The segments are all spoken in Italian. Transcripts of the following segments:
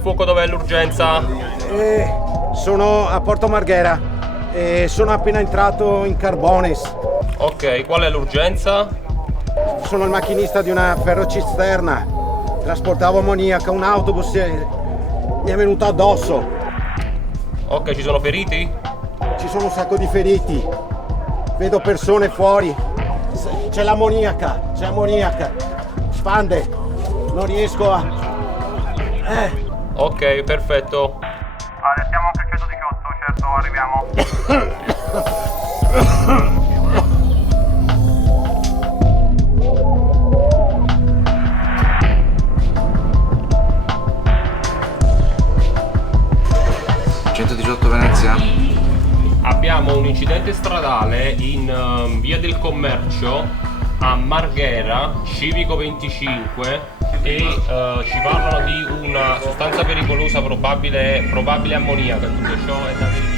fuoco, dov'è l'urgenza? Sono a Porto Marghera e sono appena entrato in Carbones. Ok, qual è l'urgenza? Sono il macchinista di una ferrocisterna. Trasportavo ammoniaca, un autobus mi è venuto addosso. Ok, ci sono feriti? Ci sono un sacco di feriti. Vedo persone fuori. C'è l'ammoniaca, Spande. Non riesco a... Ok, perfetto. Siamo anche al 118, certo, arriviamo. 118 Venezia. Abbiamo un incidente stradale in via del Commercio a Marghera, Civico 25, e ci parlano di una sostanza pericolosa, probabile ammoniaca. Tutto ciò è da verificare.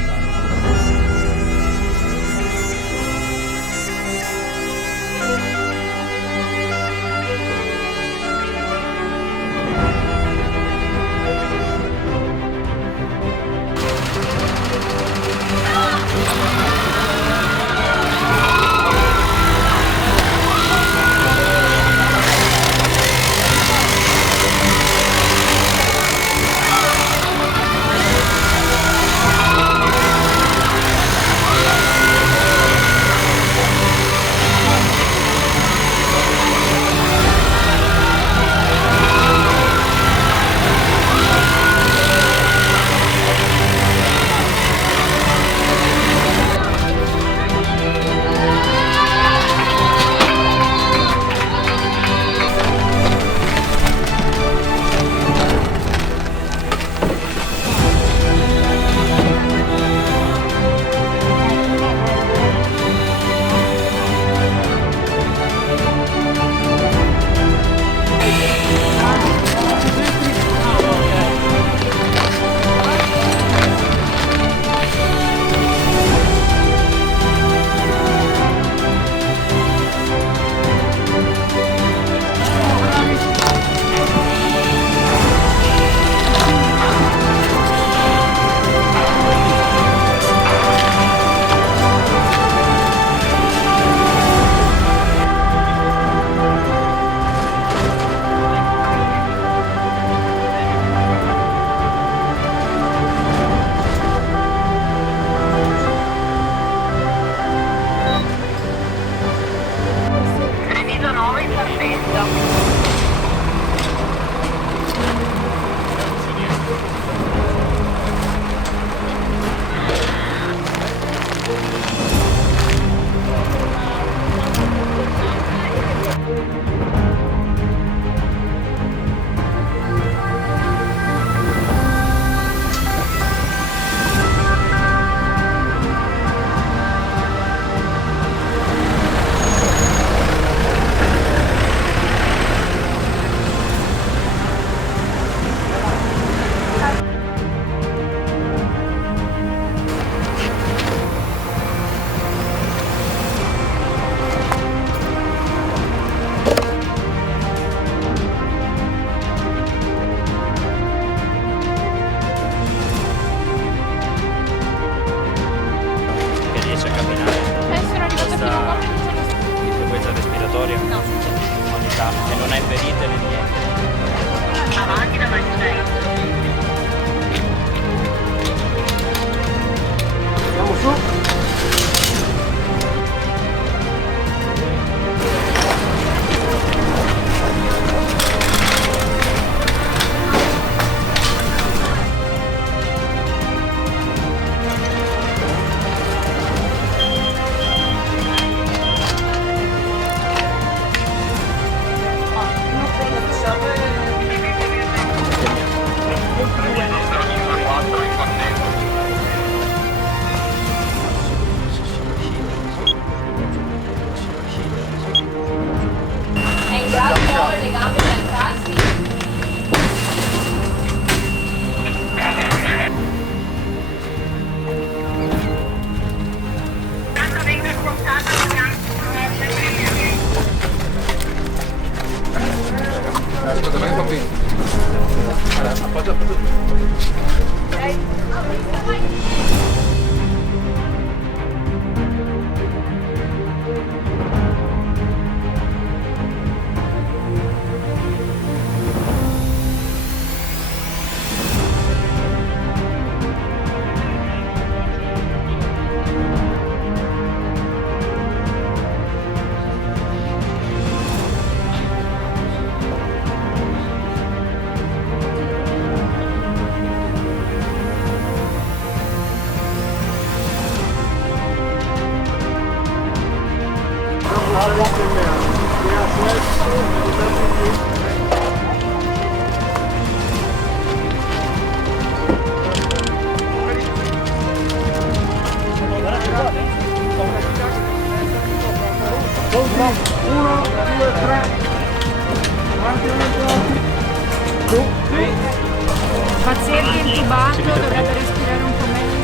Paziente intubato dovrebbe respirare un po' meglio.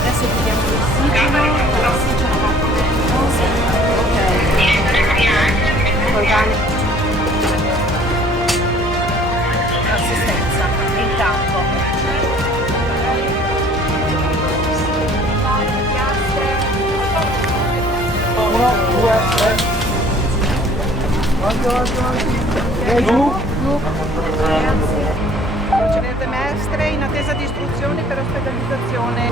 Adesso chiudiamo l'ossigeno. Ok. Organico. Assistenza in campo. Procedete mestre in attesa di istruzioni per ospedalizzazione.